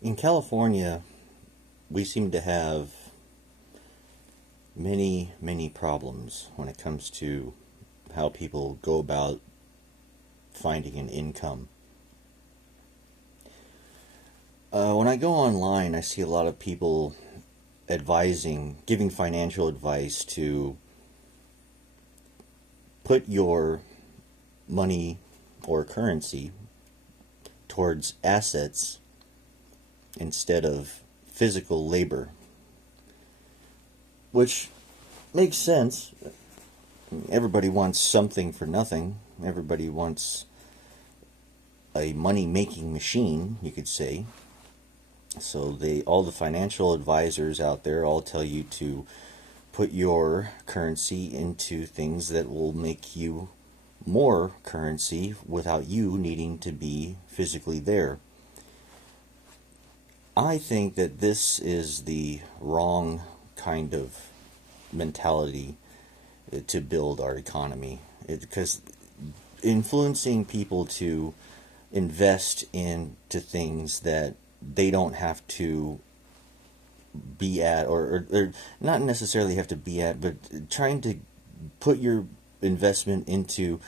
In California, we seem to have many, many problems when it comes to how people go about finding an income. When I go online, I see a lot of people giving financial advice to put your money or currency towards assets instead of physical labor, which makes sense. Everybody wants something for nothing. Everybody wants a money making machine, you could say. So all the financial advisors out there all tell you to put your currency into things that will make you more currency without you needing to be physically there. I think that this is the wrong kind of mentality to build our economy, because influencing people to invest into things that they don't have to be at, or not necessarily have to be at, but trying to put your investment into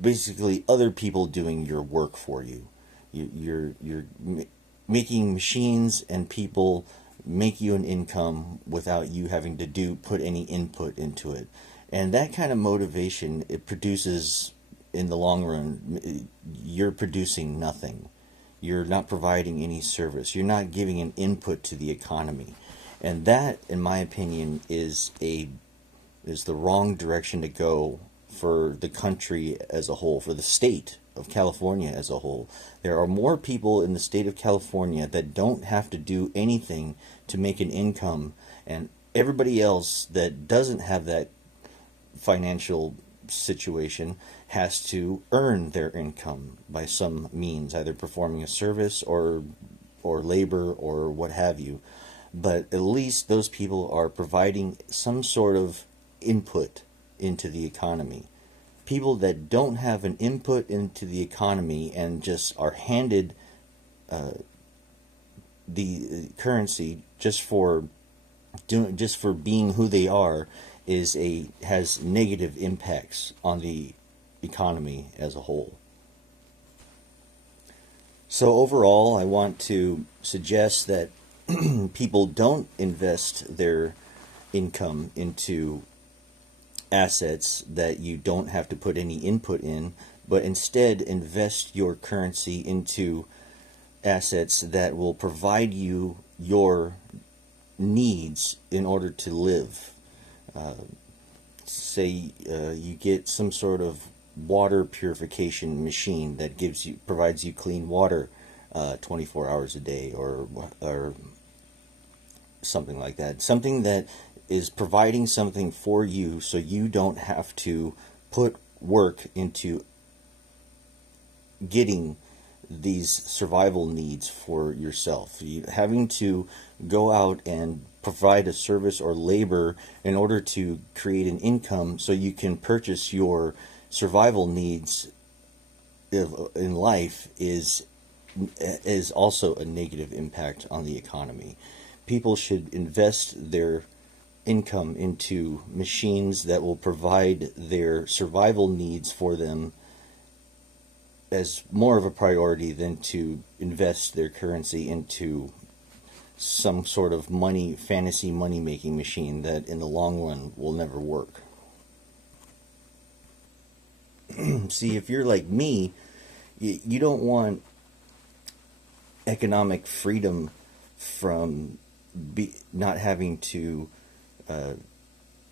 basically other people doing your work for you. You're making machines and people make you an income without you having to put any input into it. And that kind of motivation, it produces, in the long run, you're producing nothing. You're not providing any service. You're not giving an input to the economy. And that, in my opinion, is the wrong direction to go for the country as a whole, for the state of California as a whole. There are more people in the state of California that don't have to do anything to make an income, and everybody else that doesn't have that financial situation has to earn their income by some means, either performing a service or labor or what have you. But at least those people are providing some sort of input into the economy. People that don't have an input into the economy and just are handed the currency just for being who they are has negative impacts on the economy as a whole. So overall, I want to suggest that people don't invest their income into assets that you don't have to put any input in, but instead invest your currency into assets that will provide you your needs in order to live. Uh, Say you get some sort of water purification machine that provides you clean water 24 hours a day, or something like that. Something that is providing something for you so you don't have to put work into getting these survival needs for yourself. Having to go out and provide a service or labor in order to create an income so you can purchase your survival needs in life is also a negative impact on the economy. People should invest their income into machines that will provide their survival needs for them as more of a priority than to invest their currency into some sort of fantasy money making machine that in the long run will never work. See, if you're like me, you don't want economic freedom from not having to uh,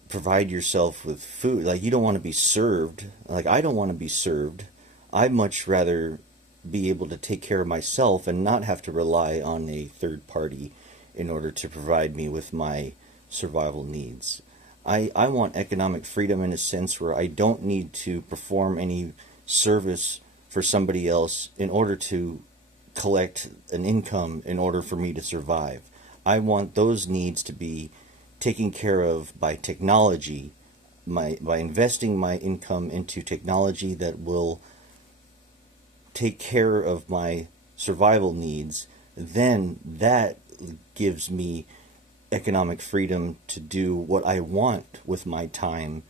provide yourself with food. Like, you don't want to be served. Like, I don't want to be served. I'd much rather be able to take care of myself and not have to rely on a third party in order to provide me with my survival needs. I want economic freedom in a sense where I don't need to perform any service for somebody else in order to collect an income in order for me to survive. I want those needs to be taken care of by technology, by investing my income into technology that will take care of my survival needs then that gives me economic freedom to do what I want with my time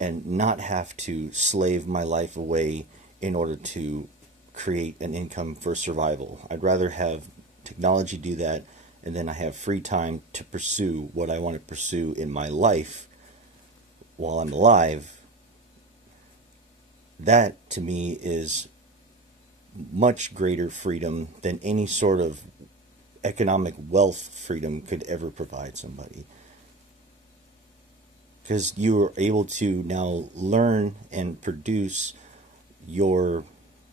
and not have to slave my life away in order to create an income for survival. I'd rather have technology do that, and then I have free time to pursue what I want to pursue in my life while I'm alive. That to me is much greater freedom than any sort of economic wealth freedom could ever provide somebody. Because you are able to now learn and produce your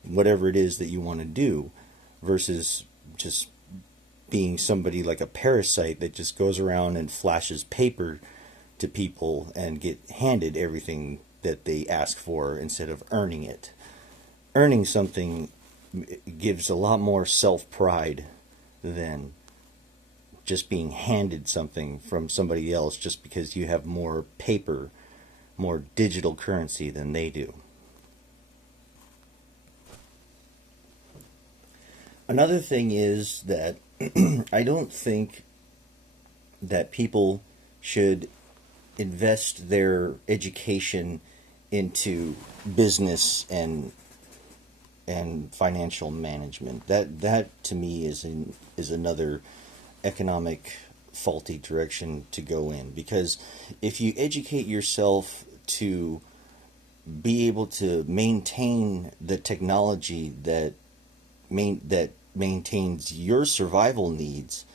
whatever it is that you want to do versus just being somebody like a parasite that just goes around and flashes paper to people and get handed everything that they ask for instead of earning it. Earning something gives a lot more self-pride than just being handed something from somebody else just because you have more paper, more digital currency than they do. Another thing is that I don't think that people should invest their education into business and financial management. That to me is another economic faulty direction to go in, because if you educate yourself to be able to maintain the technology that maintains your survival needs,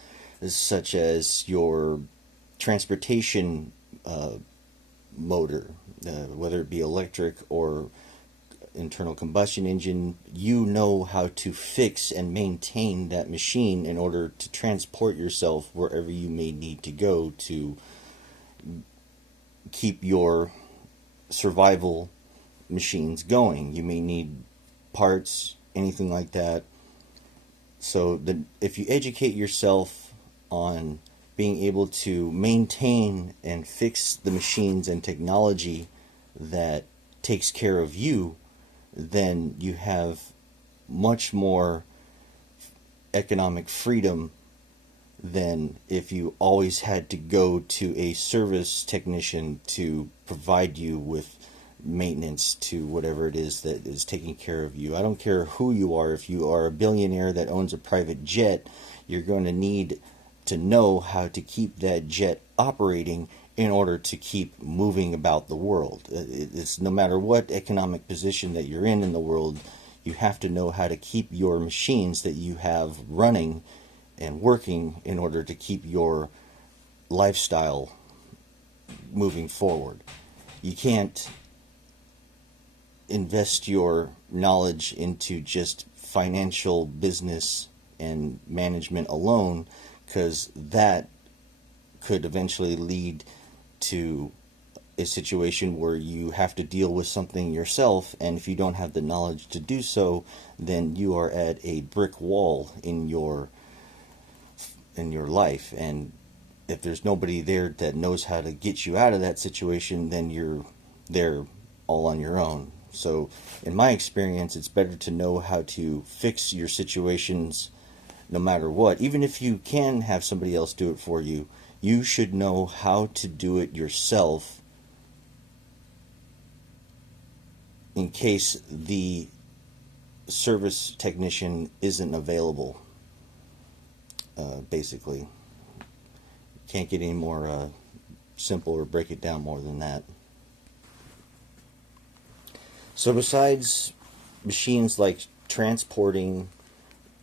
such as your transportation motor, whether it be electric or internal combustion engine, you know how to fix and maintain that machine in order to transport yourself wherever you may need to go to keep your survival machines going. You may need parts, anything like that. So if you educate yourself on being able to maintain and fix the machines and technology that takes care of you, then you have much more economic freedom than if you always had to go to a service technician to provide you with maintenance to whatever it is that is taking care of you. I don't care who you are. If you are a billionaire that owns a private jet, you're going to need to know how to keep that jet operating in order to keep moving about the world. It's no matter what economic position that you're in the world, you have to know how to keep your machines that you have running and working in order to keep your lifestyle moving forward. You can't invest your knowledge into just financial business and management alone, because that could eventually lead to a situation where you have to deal with something yourself, and if you don't have the knowledge to do so, then you are at a brick wall in your life, and if there's nobody there that knows how to get you out of that situation, then you're there all on your own. So in my experience, it's better to know how to fix your situations no matter what. Even if you can have somebody else do it for you, you should know how to do it yourself in case the service technician isn't available. Basically, can't get any more simple or break it down more than that. So besides machines like transporting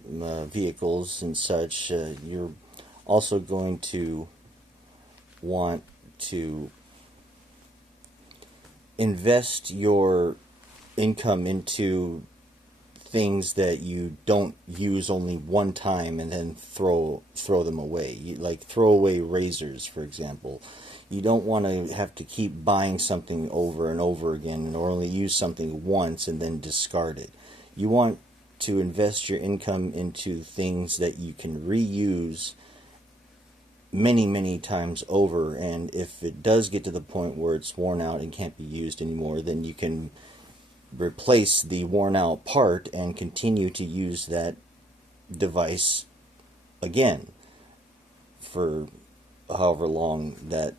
vehicles and such, you're also going to want to invest your income into things that you don't use only one time and then throw them away. Like throw away razors, for example. You don't want to have to keep buying something over and over again or only use something once and then discard it. You want to invest your income into things that you can reuse many, many times over, and if it does get to the point where it's worn out and can't be used anymore, then you can replace the worn out part and continue to use that device again for however long that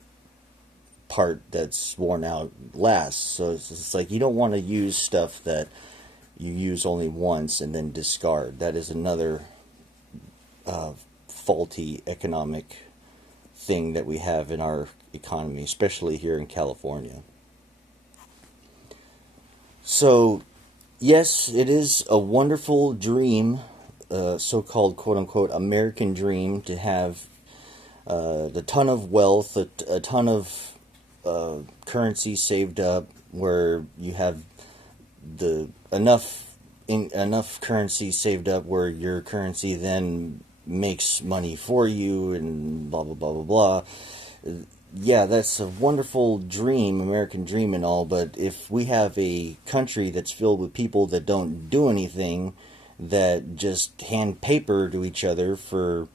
part that's worn out lasts. So it's like you don't want to use stuff that you use only once and then discard. That is another faulty economic thing that we have in our economy, especially here in California. So, yes, it is a wonderful dream, so-called quote-unquote American dream, to have the ton of wealth, a ton of currency saved up, where you have the enough currency saved up where your currency then makes money for you, and blah blah blah blah blah. Yeah, that's a wonderful dream, American dream and all, but if we have a country that's filled with people that don't do anything, that just hand paper to each other for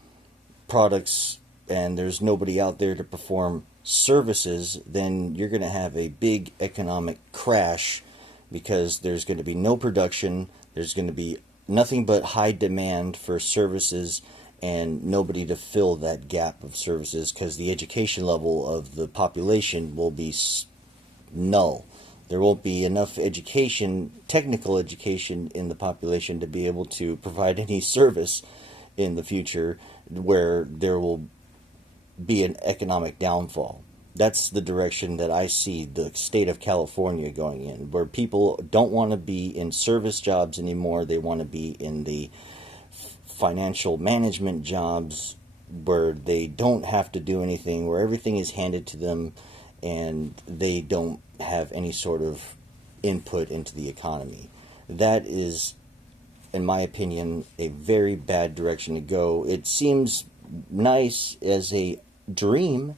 products, and there's nobody out there to perform services, then you're going to have a big economic crash, because there's going to be no production, there's going to be nothing but high demand for services, and nobody to fill that gap of services, because the education level of the population will be null. There won't be enough education, technical education, in the population to be able to provide any service in the future, where there will be an economic downfall. That's the direction that I see the state of California going in, where people don't want to be in service jobs anymore. They want to be in the financial management jobs, where they don't have to do anything, where everything is handed to them, and they don't have any sort of input into the economy. That is, in my opinion, a very bad direction to go. It seems nice as a dream,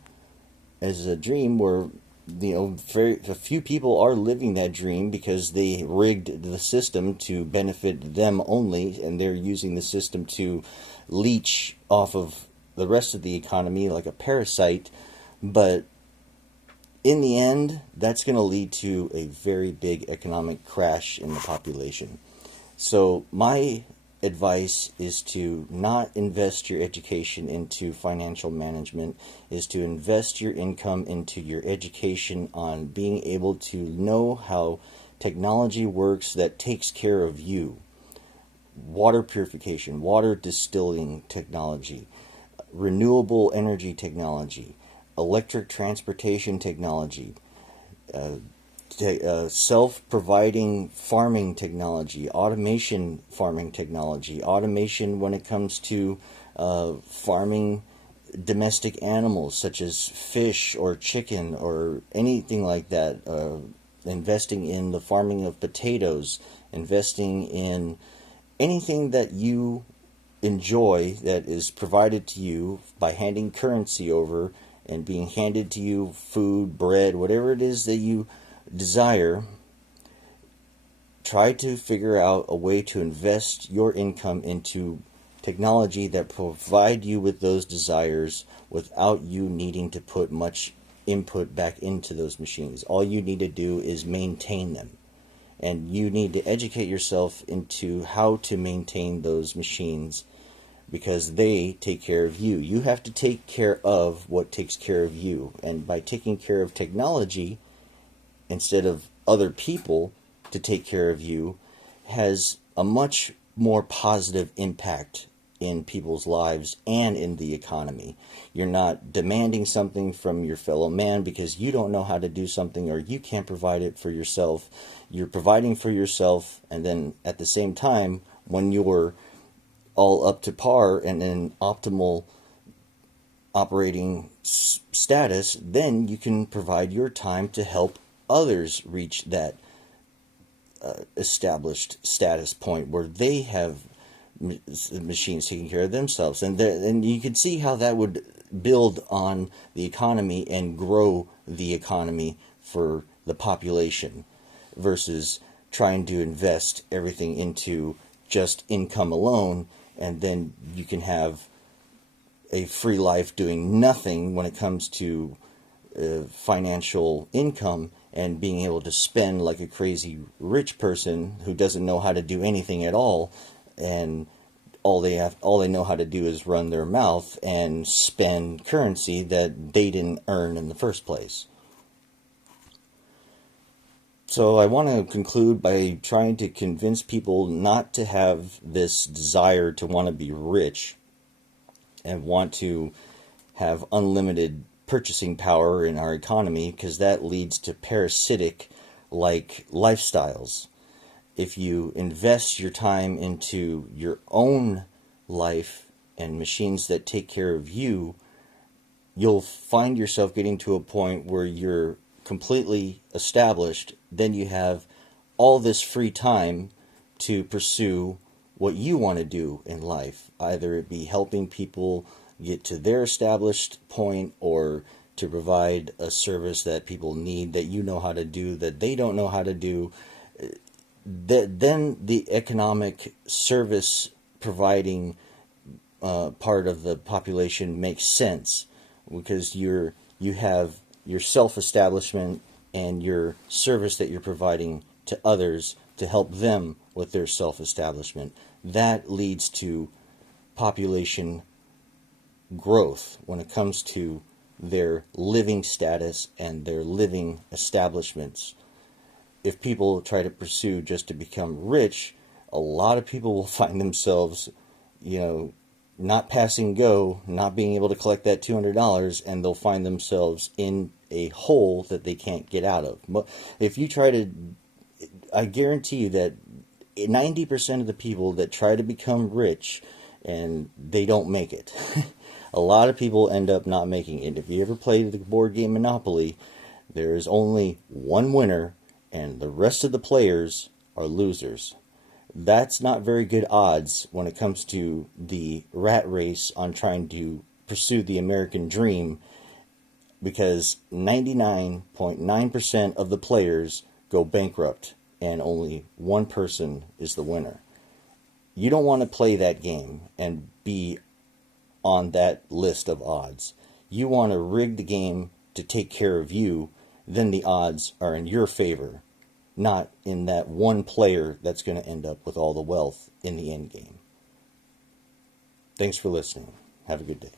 where very a few people are living that dream, because they rigged the system to benefit them only, and they're using the system to leech off of the rest of the economy like a parasite. But in the end, that's going to lead to a very big economic crash in the population. So my advice is to not invest your education into financial management, is to invest your income into your education on being able to know how technology works that takes care of you. Water purification, water distilling technology, renewable energy technology, electric transportation technology, self-providing farming technology, automation farming technology, automation when it comes to farming domestic animals such as fish or chicken or anything like that, investing in the farming of potatoes, investing in anything that you enjoy that is provided to you by handing currency over and being handed to you, food, bread, whatever it is that you desire. Try to figure out a way to invest your income into technology that provide you with those desires without you needing to put much input back into those machines. All you need to do is maintain them. And you need to educate yourself into how to maintain those machines, because they take care of you. You have to take care of what takes care of you. And by taking care of technology instead of other people to take care of you, has a much more positive impact in people's lives and in the economy. You're not demanding something from your fellow man because you don't know how to do something, or you can't provide it for yourself. You're providing for yourself, and then at the same time, when you're all up to par and in optimal operating status, then you can provide your time to help others reach that established status point where they have machines taking care of themselves. And you can see how that would build on the economy and grow the economy for the population, versus trying to invest everything into just income alone, and then you can have a free life doing nothing when it comes to financial income, and being able to spend like a crazy rich person who doesn't know how to do anything at all, and all they know how to do is run their mouth and spend currency that they didn't earn in the first place. So I want to conclude by trying to convince people not to have this desire to want to be rich and want to have unlimited purchasing power in our economy, because that leads to parasitic like lifestyles. If you invest your time into your own life and machines that take care of you, you'll find yourself getting to a point where you're completely established. Then you have all this free time to pursue what you want to do in life, either it be helping people get to their established point, or to provide a service that people need that you know how to do that they don't know how to do. Then the economic service providing part of the population makes sense, because you have your self-establishment and your service that you're providing to others to help them with their self-establishment. That leads to population growth when it comes to their living status and their living establishments. If people try to pursue just to become rich, a lot of people will find themselves, not passing go, not being able to collect that $200, and they'll find themselves in a hole that they can't get out of. But if you try to, I guarantee you that 90% of the people that try to become rich, and they don't make it. A lot of people end up not making it. If you ever played the board game Monopoly, there is only one winner, and the rest of the players are losers. That's not very good odds when it comes to the rat race on trying to pursue the American dream, because 99.9% of the players go bankrupt and only one person is the winner. You don't want to play that game and be on that list of odds. You want to rig the game to take care of you, then the odds are in your favor, not in that one player that's going to end up with all the wealth in the end game. Thanks for listening. Have a good day.